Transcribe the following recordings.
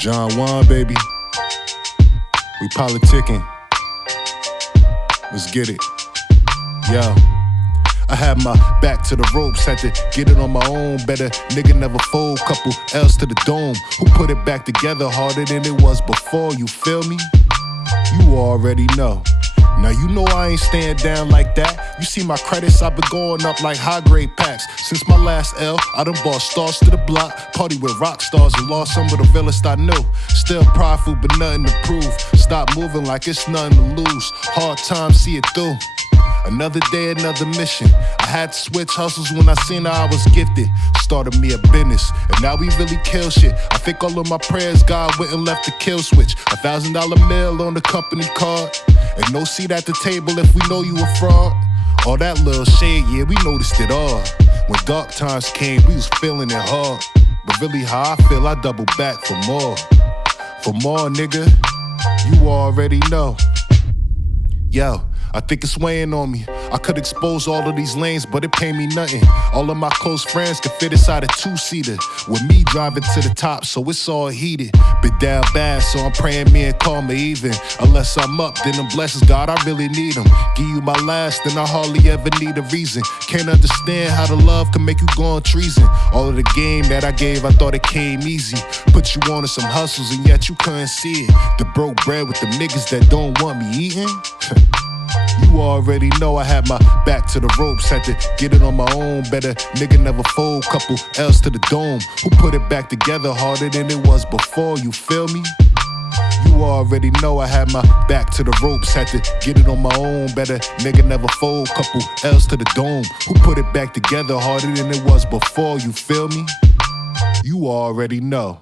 John Juan, baby. We politicking. Let's get it. Yo. I had my back to the ropes, had to get it on my own. Better nigga never fold, couple L's to the dome. Who put it back together harder than it was before, you feel me? You already know. Now you know I ain't staying down like that. You see my credits, I've been going up like high-grade packs. Since my last L, I done bought stars to the block. Party with rock stars and lost some of the realest I knew. Still prideful, but nothing to prove. Stop moving like it's nothing to lose. Hard times, see it through. Another day, another mission. I had to switch hustles when I seen how I was gifted. Started me a business, and now we really kill shit. I think all of my prayers, God went and left the kill switch. $1,000 bill on the company card, and no seat at the table if we know you a fraud. All that little shade, yeah, we noticed it all. When dark times came, we was feeling it hard. But really how I feel, I double back for more. For more, nigga, you already know. Yo, I think it's weighing on me. I could expose all of these lanes, but it pay me nothing. All of my close friends could fit inside a two-seater, with me driving to the top, so it's all heated. Been down bad, so I'm praying me and karma even. Unless I'm up, then them blessings, God, I really need them. Give you my last, then I hardly ever need a reason. Can't understand how the love can make you go on treason. All of the game that I gave, I thought it came easy. Put you on to some hustles, and yet you couldn't see it. The broke bread with the niggas that don't want me eating. You already know I had my back to the ropes, had to get it on my own. Better nigga never fold, couple L's to the dome. Who put it back together harder than it was before, you feel me? You already know I had my back to the ropes, had to get it on my own. Better nigga never fold, couple L's to the dome. Who put it back together harder than it was before, you feel me? You already know.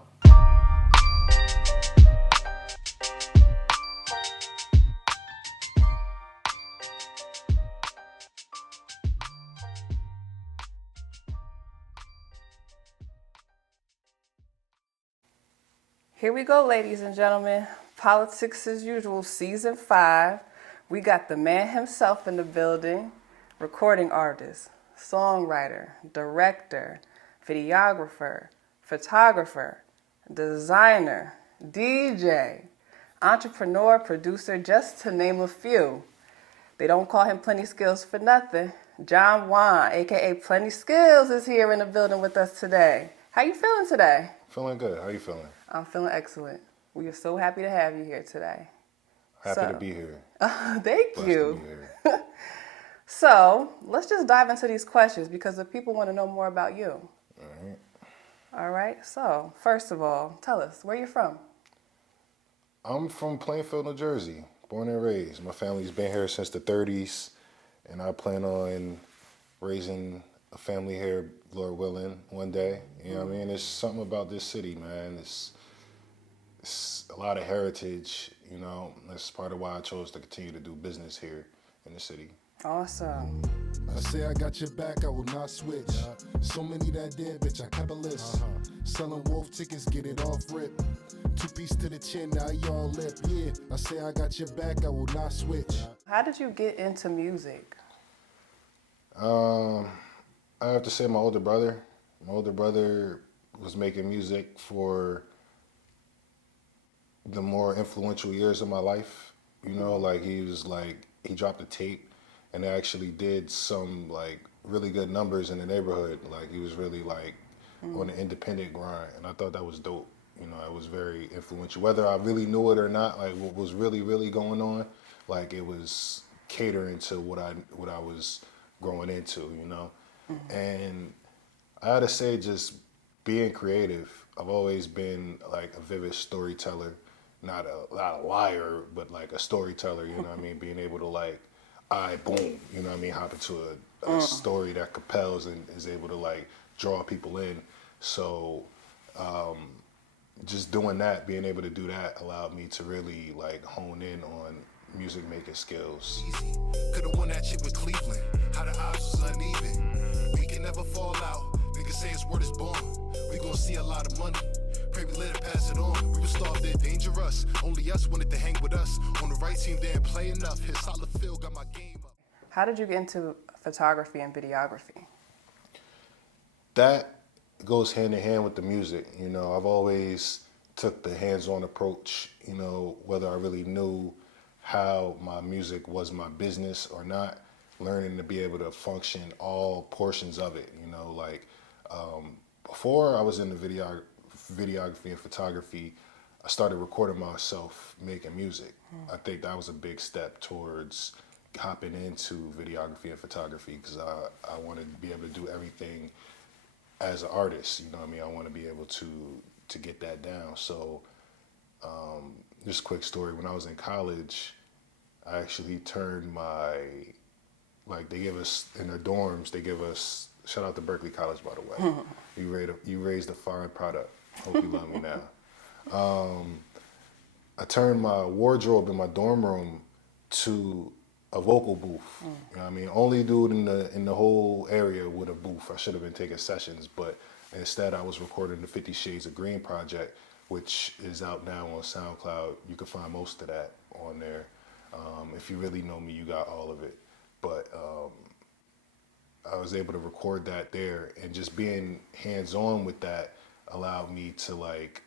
Here we go, ladies and gentlemen. Politics as usual, season 5. We got the man himself in the building, recording artist, songwriter, director, videographer, photographer, designer, DJ, entrepreneur, producer, just to name a few. They don't call him Plenty Skills for nothing. John Juan, aka Plenty Skills, is here in the building with us today. How you feeling today? Feeling good. How you feeling? I'm feeling excellent. We are so happy to have you here today. Happy to be here. Thank Blessed you. to be here. So let's just dive into these questions because the people want to know more about you. All right. All right. So first of all, tell us where you're from. I'm from Plainfield, New Jersey, born and raised. My family's been here since the 30s, and I plan on raising a family here, Lord willing, one day. You know what I mean? There's something about this city, man. It's a lot of heritage, you know. That's part of why I chose to continue to do business here in the city. Awesome. I say I got your back, I will not switch. So many that did, bitch, I kept a list. Selling wolf tickets, get it off rip. 2-piece to the chin, now y'all lip. Yeah, I say I got your back, I will not switch. How did you get into music? I have to say my older brother. My older brother was making music for the more influential years of my life. You know, like he dropped a tape and actually did some like really good numbers in the neighborhood. Like he was really like on an independent grind, and I thought that was dope. You know, it was very influential. Whether I really knew it or not, like what was really going on, like it was catering to what I was growing into, you know. And I had to say, just being creative, I've always been like a vivid storyteller, not a liar, but like a storyteller, you know what I mean? Being able to like, boom, you know what I mean, hop into a story that compels and is able to like draw people in. So just doing that, being able to do that allowed me to really like hone in on music making skills. Easy. Could've won that shit with Cleveland. How the odds was uneven. We can never fall out. Niggas say his word is born. We gon' see a lot of money. Pray we let it pass it on. We were starved, they're dangerous. Only us wanted to hang with us. On the right team, they didn't play enough. Hit solid field, got my game up. How did you get into photography and videography? That goes hand in hand with the music. You know, I've always took the hands-on approach, you know, whether I really knew how my music was my business or not, learning to be able to function all portions of it, you know, like before I was in the videography and photography, I started recording myself making music. I think that was a big step towards hopping into videography and photography because I wanted to be able to do everything as an artist, you know what I mean? I want to be able to get that down. So just a quick story, when I was in college, I actually turned like they give us, in the dorms, they give us, shout out to Berkeley College, by the way. You raised a fine product. Hope you love me now. I turned my wardrobe in my dorm room to a vocal booth. You know what I mean? Only dude in the whole area with a booth. I should have been taking sessions, but instead I was recording the 50 Shades of Green project, which is out now on SoundCloud. You can find most of that on there. If you really know me, you got all of it. But I was able to record that there, and just being hands-on with that allowed me to like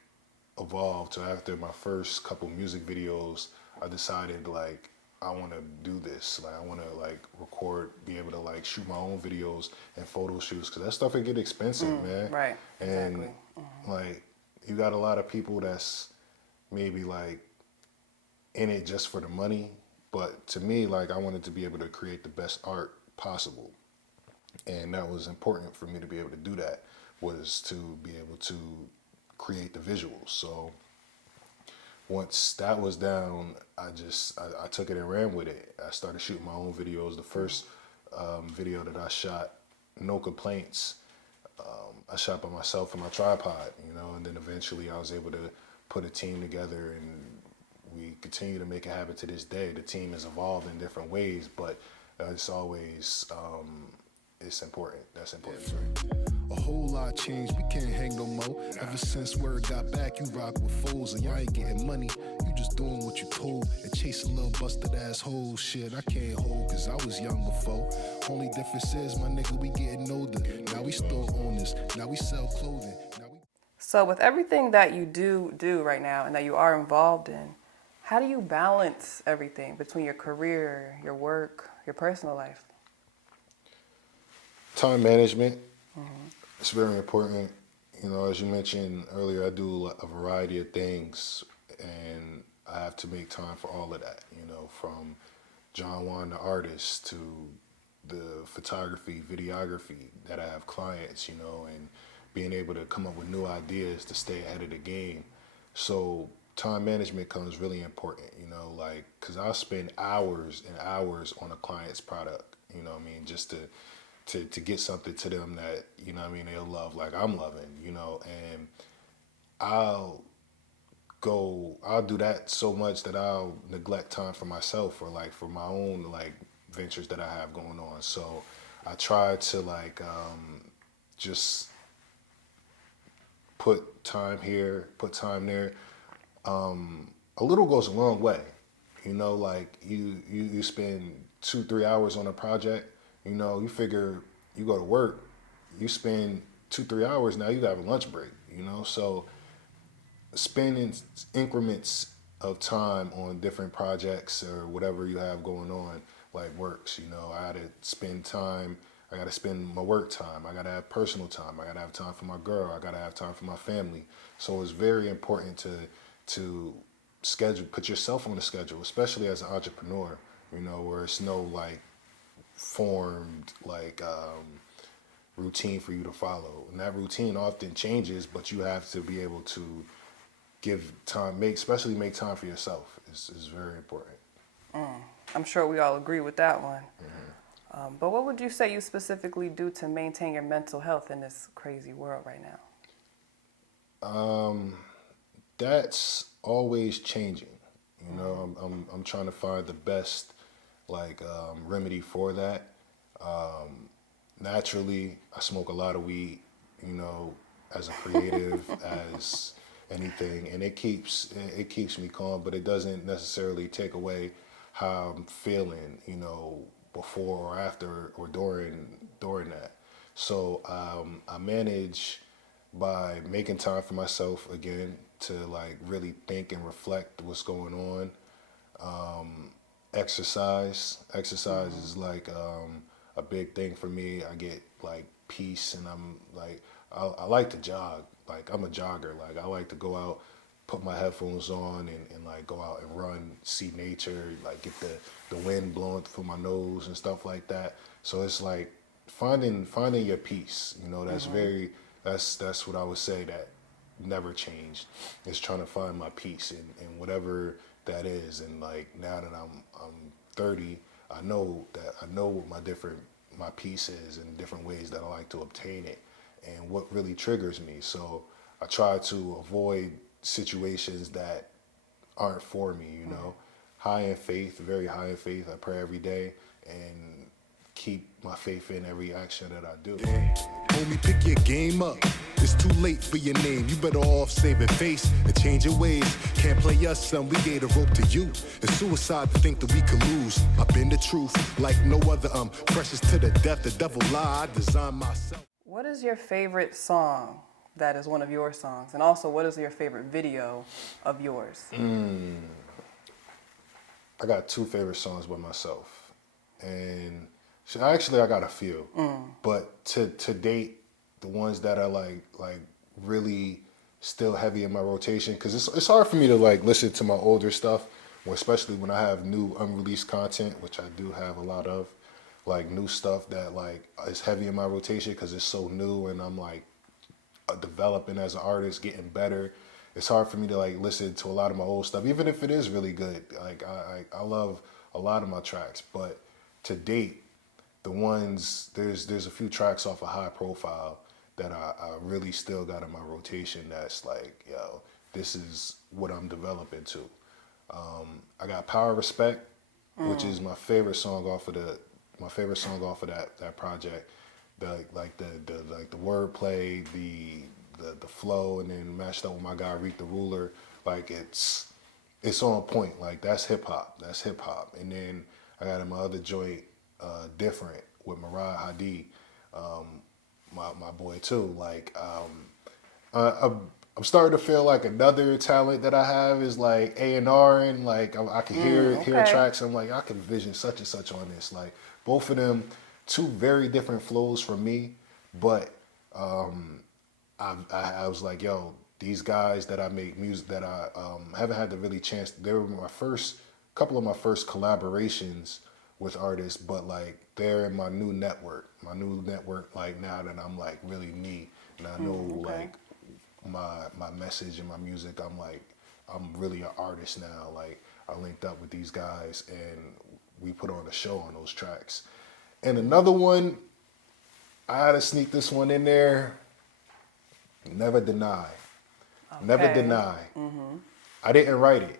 evolve. So after my first couple music videos, I decided like I want to do this. Like I want to like record, be able to like shoot my own videos and photo shoots, because that stuff can get expensive, man. Right. And Exactly. like you got a lot of people that's maybe like in it just for the money, but to me, like I wanted to be able to create the best art possible. And that was important for me to be able to do that, was to be able to create the visuals. So once that was down, I took it and ran with it. I started shooting my own videos. The first video that I shot, no complaints, I shot by myself and my tripod, you know, and then eventually I was able to put a team together, and we continue to make it happen to this day. The team has evolved in different ways, but it's always, it's important. That's important to me. A whole lot changed, we can't hang no more. Ever since word got back, you rock with foes and y'all ain't getting money. You just doing what you told and chasing little busted asshole shit. I can't hold cause I was young before. Only difference is my nigga, we getting older. Now we still own this, now we sell clothing. So with everything that you do right now and that you are involved in, how do you balance everything between your career, your work, your personal life? Time management. It's very important. You know, as you mentioned earlier, I do a variety of things, and I have to make time for all of that, you know, from John Juan, the artist, to the photography, videography, that I have clients, you know, and being able to come up with new ideas to stay ahead of the game. So time management comes really important, you know, like, because I'll spend hours and hours on a client's product, you know what I mean, just to get something to them that, you know what I mean, they'll love like I'm loving, you know, and I'll do that so much that I'll neglect time for myself or like for my own like ventures that I have going on. So I try to like just put time here, put time there. A little goes a long way, you know, like you spend 2-3 hours on a project. You know, you figure you go to work, you spend 2-3 hours, now you have a lunch break, you know? So spending increments of time on different projects or whatever you have going on, like works, you know? I gotta spend time, I gotta spend my work time, I gotta have personal time, I gotta have time for my girl, I gotta have time for my family. So it's very important to schedule, put yourself on the schedule, especially as an entrepreneur, you know, where it's no like formed like routine for you to follow, and that routine often changes, but you have to be able to give time, especially make time for yourself is very important. I'm sure we all agree with that one. But what would you say you specifically do to maintain your mental health in this crazy world right now? That's always changing, you know. I'm trying to find the best like remedy for that. Naturally, I smoke a lot of weed, you know, as a creative, as anything, and it keeps me calm, but it doesn't necessarily take away how I'm feeling, you know, before or after or during that. So I manage by making time for myself again, to like really think and reflect what's going on. Exercise is like a big thing for me. I get like peace, and I'm like I like to jog. Like I'm a jogger. Like I like to go out, put my headphones on, and like go out and run, see nature, like get the wind blowing through my nose and stuff like that. So it's like finding your peace. You know, that's that's what I would say that never changed. Is trying to find my peace in whatever that is. And like now that I'm 30, I know what my peace is and different ways that I like to obtain it and what really triggers me. So I try to avoid situations that aren't for me, you know. High in faith, very high in faith. I pray every day and keep my faith in every action that I do. Homie, pick your game up. It's too late for your name. You better off saving face and change your ways. Can't play us, son. We gave the rope to you. It's suicide to think that we could lose. I've been the truth like no other. Precious to the death. The devil lie. I designed myself. What is your favorite song that is one of your songs? And also, what is your favorite video of yours? I got two favorite songs by myself, and actually I got a few, but to date, the ones that are like really still heavy in my rotation, because it's hard for me to like listen to my older stuff, especially when I have new unreleased content, which I do have a lot of, like new stuff that like is heavy in my rotation because it's so new and I'm like developing as an artist, getting better. It's hard for me to like listen to a lot of my old stuff, even if it is really good. Like I love a lot of my tracks, but to date, the ones there's a few tracks off of High Profile that I really still got in my rotation. That's like, yo, this is what I'm developing to. I got Power Respect, which is my favorite song off of that project. The wordplay, the flow, and then matched up with my guy Reek the Ruler, like it's on point. Like that's hip hop. And then I got in my other joint, Different, with Mariah Hadi, my boy too. Like I'm starting to feel like another talent that I have is like A&R, and like I can hear tracks. I'm like, I can vision such and such on this. Like both of them, two very different flows from me, but I was like, yo, these guys that I make music that I haven't had the really chance. They were couple of my first collaborations with artists, but like they're in my new network. Like now that I'm like really me, and I know like my message and my music. I'm really an artist now. Like I linked up with these guys and we put on a show on those tracks. And another one, I had to sneak this one in there. Never Deny. Okay. Never Deny. I didn't write it.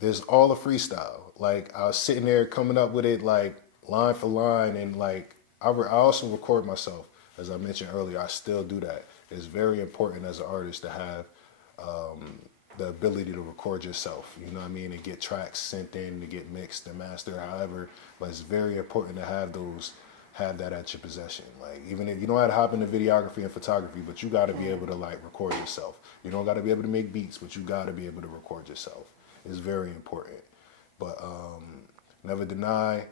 There's all a freestyle. Like I was sitting there coming up with it like line for line, and like I also record myself. As I mentioned earlier, I still do that. It's very important as an artist to have the ability to record yourself, you know what I mean, and get tracks sent in, to get mixed and mastered, however. But it's very important to have that at your possession. Like even if you don't have to hop into videography and photography, but you got to be able to like record yourself. You don't got to be able to make beats, but you got to be able to record yourself. It's very important. But Never Deny,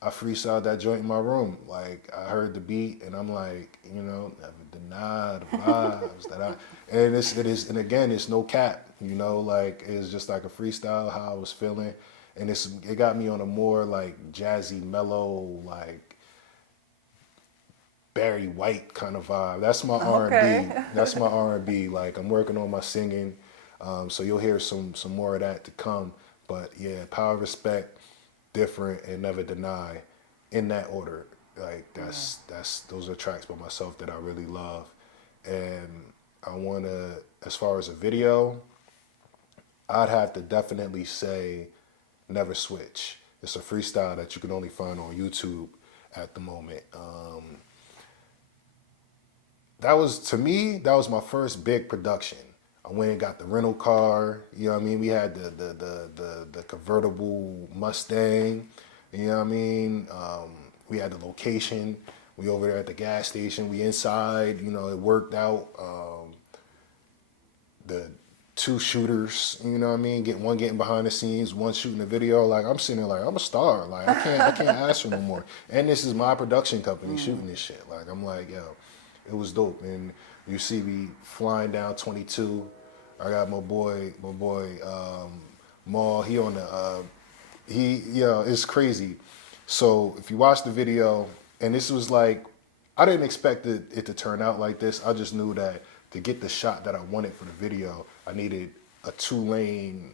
I freestyled that joint in my room. Like I heard the beat and I'm like, you know, never deny the vibes that I, and and again, it's no cap, you know, like it's just like a freestyle, how I was feeling. And it got me on a more like jazzy, mellow, like Barry White kind of vibe. That's my R&B. That's my R&B. Like I'm working on my singing. So you'll hear some more of that to come. But yeah, Power, Respect, Different, and Never Deny, in that order. Like those are tracks by myself that I really love. And I wanna, as far as a video, I'd have to definitely say Never Switch. It's a freestyle that you can only find on YouTube at the moment. That was my first big production. I went and got the rental car, you know what I mean? We had the convertible Mustang, you know what I mean? We had the location. We over there at the gas station. We inside, you know, it worked out. The two shooters, you know what I mean? One getting behind the scenes, one shooting the video. Like I'm sitting there like I'm a star. Like I can't ask for no more. And this is my production company shooting this shit. Like I'm like, yo, it was dope. And you see me flying down 22. I got my boy Maul. He on the it's crazy. So if you watch the video, and this was like, I didn't expect it to turn out like this. I just knew that to get the shot that I wanted for the video, I needed a 2-lane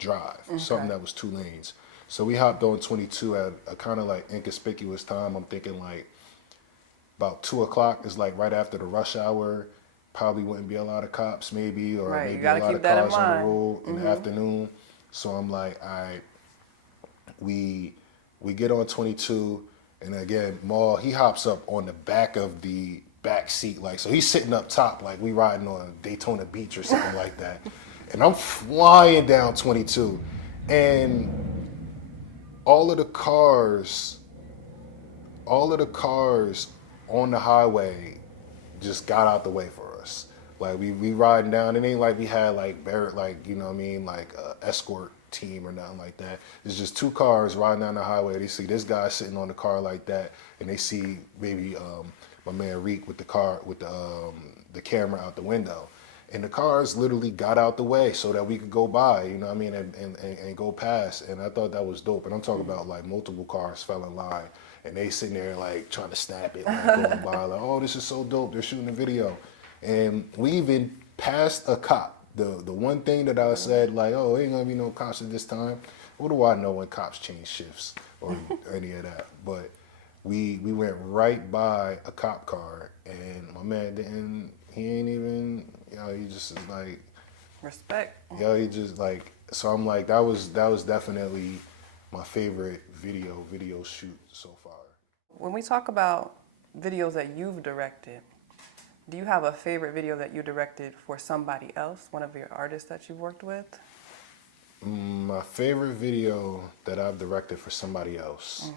drive, something that was 2 lanes. So we hopped on 22 at a kind of like inconspicuous time. I'm thinking like about 2 o'clock is like right after the rush hour. Probably wouldn't be a lot of cops maybe, or Right, maybe a lot of cars on the road in the afternoon. So I'm like, all right, we get on 22, and again, Maul, he hops up on the back of the back seat, like, so he's sitting up top, like we riding on Daytona Beach or something like that. And I'm flying down 22, and all of the cars on the highway just got out the way for us. Like we riding down, it ain't like we had like Barrett, like, you know what I mean, like a escort team or nothing like that. It's just 2 cars riding down the highway. They see this guy sitting on the car like that, and they see maybe my man Reek with the car with the camera out the window. And the cars literally got out the way so that we could go by, you know what I mean, and go past. And I thought that was dope. And I'm talking about like multiple cars fell in line, and they sitting there like trying to snap it, like going by, like, oh, this is so dope. They're shooting a video. And we even passed a cop. The one thing that I said, like, oh, ain't gonna be no cops at this time. What do I know when cops change shifts or any of that? But we went right by a cop car, and my man he ain't even, he just is like, Respect. he just like, so I'm like, that was definitely my favorite video shoot so far. When we talk about videos that you've directed, do you have a favorite video that you directed for somebody else, one of your artists that you've worked with? My favorite video that I've directed for somebody else,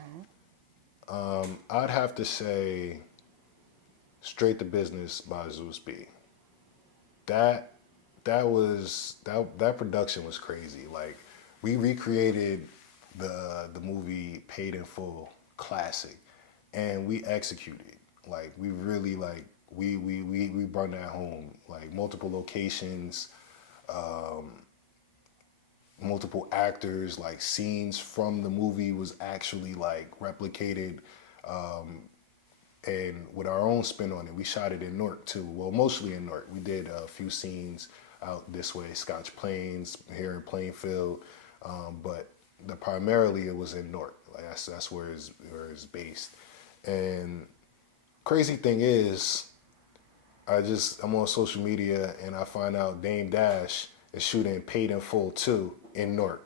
I'd have to say Straight to Business by Zeus B. That production was crazy. Like, we recreated the movie Paid in Full classic, and we executed. Like, we really like we brought that home. Like, multiple locations, multiple actors, like scenes from the movie was actually like replicated, and with our own spin on it. We shot it in Newark too. Well, mostly in Newark. We did a few scenes out this way, Scotch Plains, here in Plainfield, but primarily it was in Newark. Like that's where it's based. And crazy thing is, I'm on social media and I find out Dame Dash is shooting Paid in Full 2 in Newark.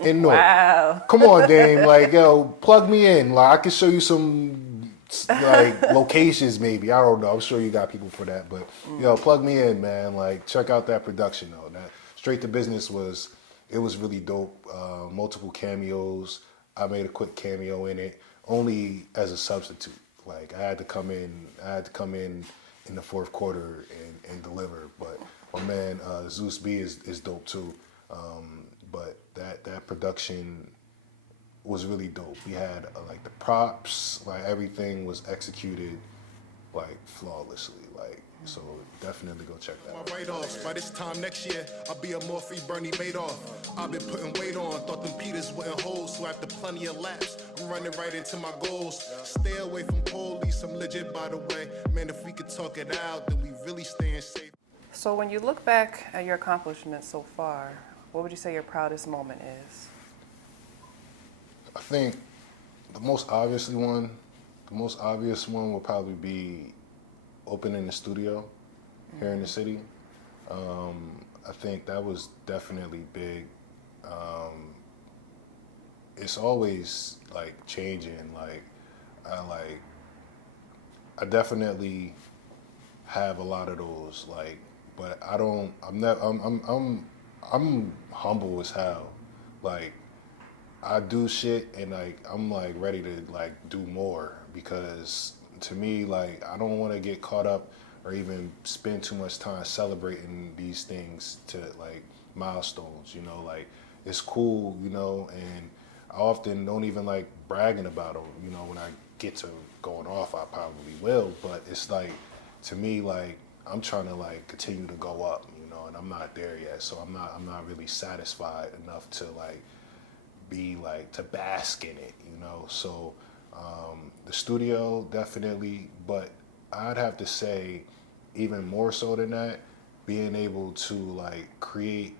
In Newark. Wow. Come on, Dame. Like, yo, plug me in. Like, I can show you some like locations maybe. I don't know. I'm sure you got people for that, but yo, plug me in, man. Like, check out that production though. That Straight to Business was really dope. Multiple cameos. I made a quick cameo in it, only as a substitute. Like, I had to come in in the fourth quarter and deliver. But my man Zeus B is dope too. But that production was really dope. We had like the props, like everything was executed like flawlessly. Like, so definitely go check that out. My write-offs. By this time next year, I'll be a more free Bernie Madoff. I've been putting weight on, thought them Peters wouldn't hold, so after plenty of laps, I'm running right into my goals. Stay away from police, I'm legit by the way. Man, if we could talk it out, then we really staying safe. So when you look back at your accomplishments so far, what would you say your proudest moment is? I think the most obvious one will probably be opening the studio here in the city. I think that was definitely big. It's always like changing. Like I definitely have a lot of those. Like, but I'm humble as hell. Like, I do shit and like I'm like ready to like do more, because to me, like, I don't want to get caught up or even spend too much time celebrating these things to like milestones, you know, like it's cool, you know, and I often don't even like bragging about them, you know, when I get to going off, I probably will, but it's like, to me, like, I'm trying to like continue to go up, you know, and I'm not there yet, so I'm not really satisfied enough to like be like to bask in it, you know. So the studio definitely, but I'd have to say even more so than that, being able to like create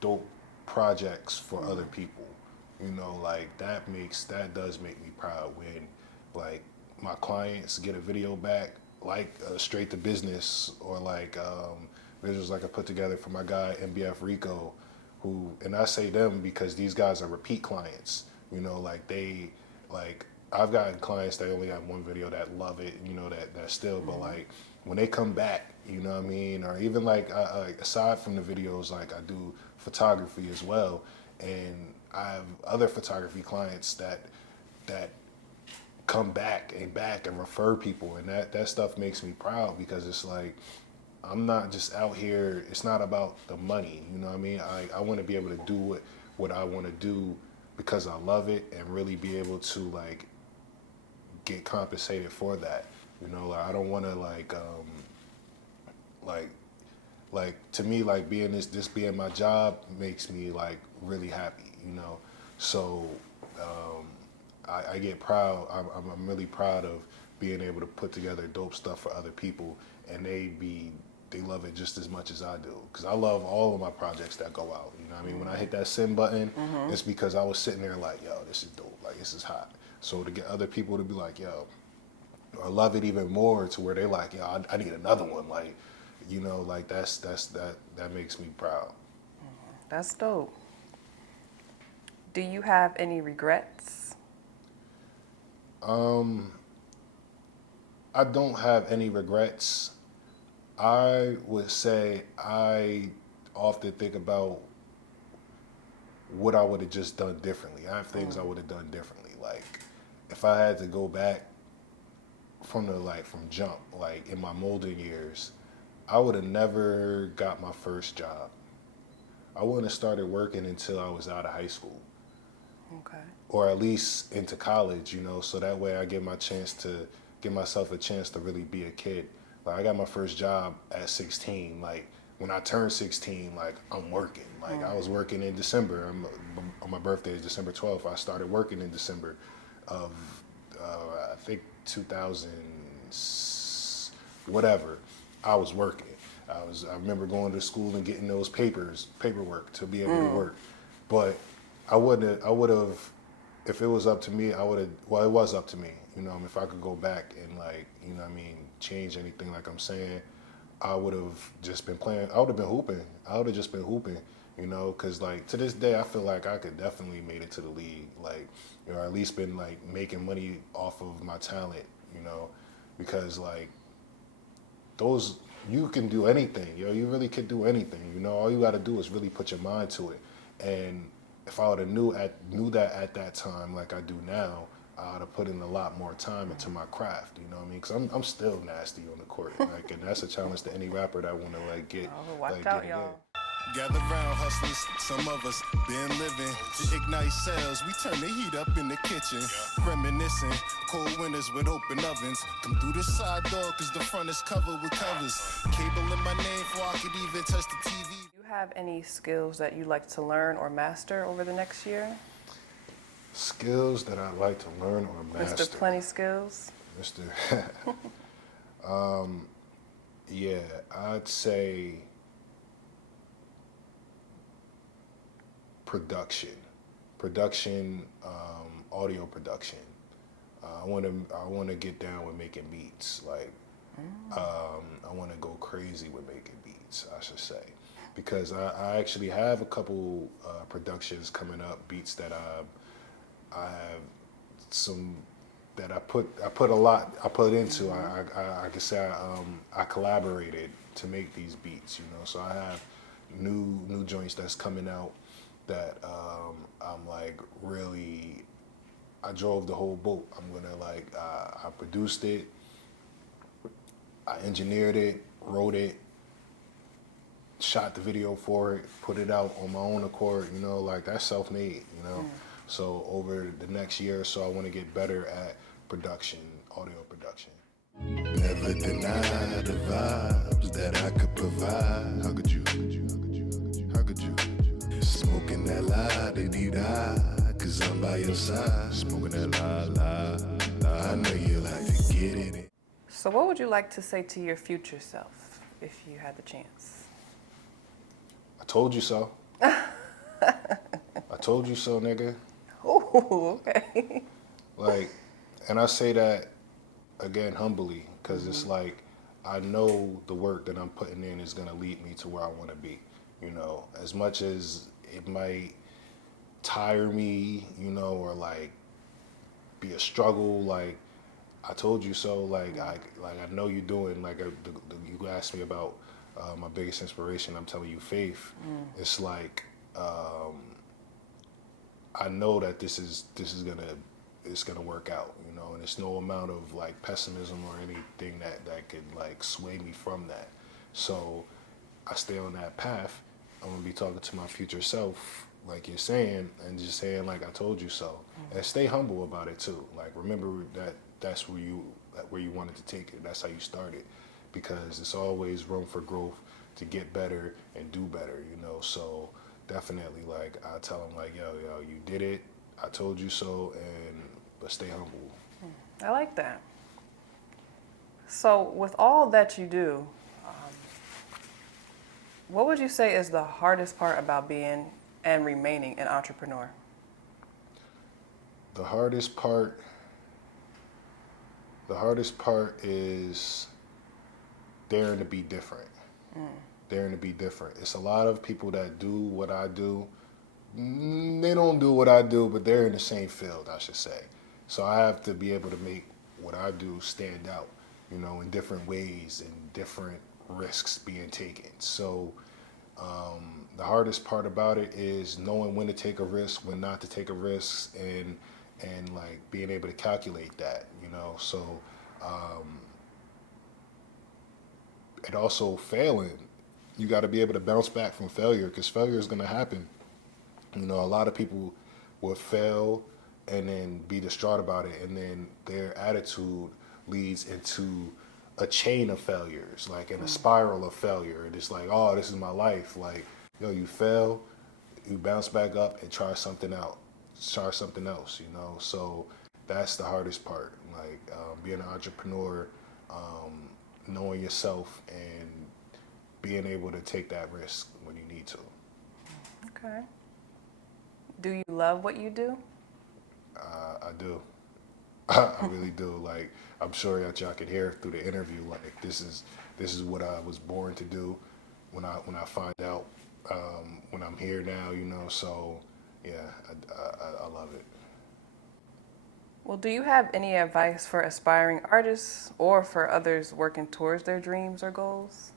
dope projects for other people, you know, like that does make me proud when like my clients get a video back, like Straight to Business, or like visuals like I put together for my guy MBF Rico, who, and I say them because these guys are repeat clients, you know, like they, like I've gotten clients that only have one video that love it, you know, that still, but like when they come back, you know what I mean, or even like aside from the videos, like I do photography as well, and I have other photography clients that come back and refer people, and that stuff makes me proud, because it's like I'm not just out here, it's not about the money, you know what I mean? I want to be able to do what I want to do because I love it, and really be able to like get compensated for that, you know. Like I don't want to like to me, like being this being my job makes me like really happy, you know. So I get proud. I'm really proud of being able to put together dope stuff for other people, and they love it just as much as I do. Because I love all of my projects that go out. You know what I mean? When I hit that send button, it's because I was sitting there like, yo, this is dope. Like, this is hot. So to get other people to be like, yo, I love it even more, to where they're like, yo, I need another one. Like, you know, like that makes me proud. That's dope. Do you have any regrets? I don't have any regrets. I would say I often think about what I would have just done differently. I have things I would have done differently. Like if I had to go back from jump, like in my molding years, I would have never got my first job. I wouldn't have started working until I was out of high school. Okay. Or at least into college, you know, so that way I give myself a chance to really be a kid. Like I got my first job at 16. Like when I turned 16, like I'm working. Like I was working in December. On my birthday is December 12th. I started working in December of I think 2000 whatever. I was working. I remember going to school and getting those paperwork to be able to work. But I would have, if it was up to me, it was up to me, you know, if I could go back and like, you know what I mean, change anything like I'm saying, I would have just been playing, I would have been hooping. I would have just been hooping, you know, because like to this day, I feel like I could definitely made it to the league, like, or at least been like making money off of my talent, you know, because like you can do anything, yo, you really could do anything, you know, all you got to do is really put your mind to it. And if I would have knew that at that time, like I do now, I would have put in a lot more time into my craft. You know what I mean? Because I'm still nasty on the court, like, and that's a challenge to any rapper that want to like get. Watch out, y'all. Gather round, hustlers, some of us been living to ignite sales. We turn the heat up in the kitchen, reminiscing. Cold winters with open ovens. Come through the side door, cause the front is covered with covers. Cable in my name, before I could even touch the TV. Do you have any skills that you'd like to learn or master over the next year? Skills that I'd like to learn or master. Mr. Plenty Skills? Mr. Yeah, I'd say production, audio production. I want to get down with making beats. Like, I want to go crazy with making beats, I should say, because I actually have a couple productions coming up, beats that I have some that I put into. I can say I collaborated to make these beats, you know. So I have new joints that's coming out that I'm like really, I drove the whole boat. I'm gonna like I produced it. I engineered it, wrote it, shot the video for it, put it out on my own accord, you know, like that's self-made, you know. So over the next year or so, I want to get better at production, audio production. Never deny the vibes that I could provide. How could you? How could you? Smoking that la-di-di-da, cause I'm by your side. Smoking that la-la-la, I know you like to get in it. So what would you like to say to your future self if you had the chance? I told you so. I told you so, nigga. Oh, okay. Like, and I say that again humbly, because it's like I know the work that I'm putting in is gonna lead me to where I want to be. You know, as much as it might tire me, you know, or like be a struggle, like I told you so. Like I know you're doing. Like you asked me about my biggest inspiration. I'm telling you, Faith. It's like I know that this is gonna work out, you know, and it's no amount of like pessimism or anything that could like sway me from that. So I stay on that path. I'm gonna be talking to my future self, like you're saying, and just saying like I told you so, and stay humble about it too. Like remember that that's where you wanted to take it. That's how you started, because it's always room for growth to get better and do better, you know. So definitely, like I tell them like, yo, you did it. I told you so, but stay humble. I like that. So with all that you do, what would you say is the hardest part about being and remaining an entrepreneur? The hardest part is daring to be different. Daring to be different. It's a lot of people that do what I do. They don't do what I do, but they're in the same field, I should say. So I have to be able to make what I do stand out, you know, in different ways and different risks being taken. So the hardest part about it is knowing when to take a risk, when not to take a risk, and like being able to calculate that, you know. So and also failing. You got to be able to bounce back from failure, because failure is going to happen. You know, a lot of people will fail and then be distraught about it, and then their attitude leads into a chain of failures, like in a spiral of failure. And it's like, oh, this is my life. Like, yo, you fail, you bounce back up and try something out, try something else, you know. So that's the hardest part, like being an entrepreneur, knowing yourself and being able to take that risk when you need to. Okay. Do you love what you do? I do. I really do. Like, I'm sure that y'all can hear through the interview. Like, this is what I was born to do. When I find out, when I'm here now, you know. So, yeah, I love it. Well, do you have any advice for aspiring artists or for others working towards their dreams or goals?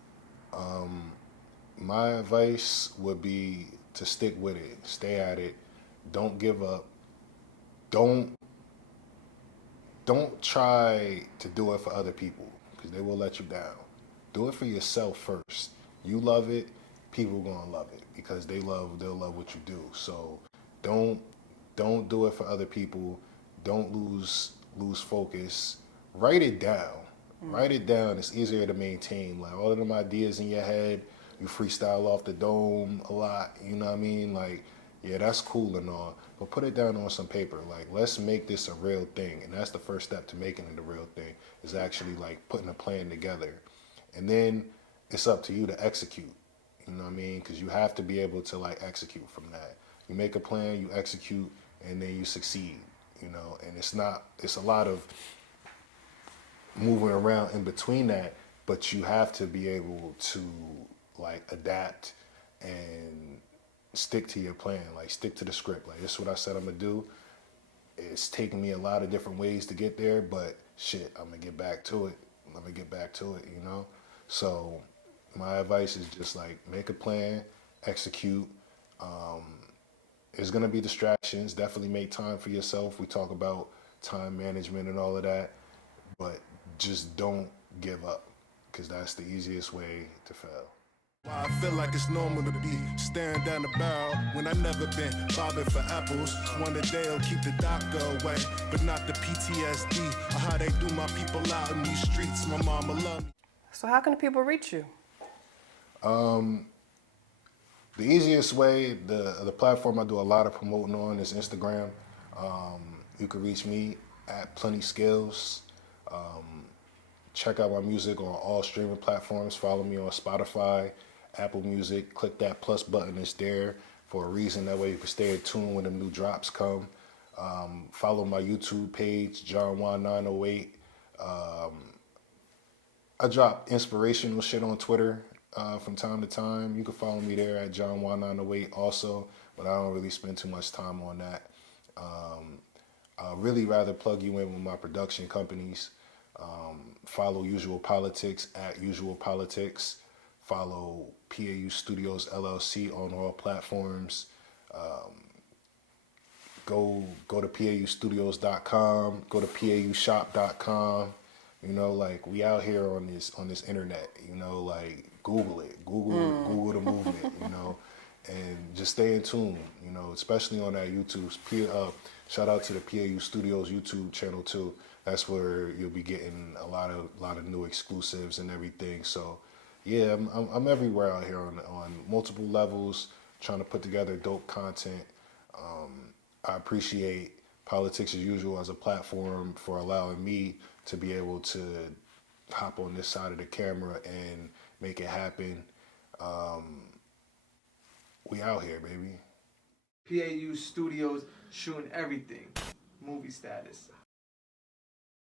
My advice would be to stick with it, stay at it, don't give up, don't try to do it for other people, because they will let you down. Do it for yourself first. You love it, people gonna love it, because they'll love what you do. So don't do it for other people. Don't lose focus. Write it down. Write it down. It's easier to maintain. Like all of them ideas in your head, you freestyle off the dome a lot. You know what I mean? Like, yeah, that's cool and all, but put it down on some paper. Like, let's make this a real thing. And that's the first step to making it a real thing, is actually like putting a plan together. And then it's up to you to execute. You know what I mean? Because you have to be able to like execute from that. You make a plan, you execute, and then you succeed. You know, and it's a lot of moving around in between that, but you have to be able to like adapt and stick to your plan, like stick to the script. Like, this is what I said I'm gonna do. It's taken me a lot of different ways to get there, but shit, I'm gonna get back to it. You know? So my advice is just like make a plan, execute. There's gonna be distractions. Definitely make time for yourself. We talk about time management and all of that, but just don't give up. because that's the easiest way to fail. Why I feel like it's normal to be staring down the barrel when I never been bobbing for apples. One day will keep the doctor away, but not the PTSD of how they do my people out in these streets. My mama love me. So how can the people reach you? The easiest way, the platform I do a lot of promoting on is Instagram. You can reach me at Plenty Skills. Check out my music on all streaming platforms. Follow me on Spotify, Apple Music. Click that plus button, it's there for a reason. That way you can stay in tune when the new drops come. Follow my YouTube page, John Juan 908. I drop inspirational shit on Twitter from time to time. You can follow me there at John Juan 908 also, but I don't really spend too much time on that. I'd really rather plug you in with my production companies. Follow Usual Politics at Usual Politics. Follow P.A.U Studios LLC on all platforms. Go to PAUstudios.com. Go to PAUshop.com. You know, like, we out here on this internet. You know, like, Google it. Google the movement. You know, and just stay in tune. You know, especially on that YouTube. Shout out to the P.A.U Studios YouTube channel too. That's where you'll be getting a lot of new exclusives and everything. So, yeah, I'm everywhere out here on multiple levels, trying to put together dope content. I appreciate Politics as Usual as a platform for allowing me to be able to hop on this side of the camera and make it happen. We out here, baby. P.A.U Studios shooting everything. Movie status.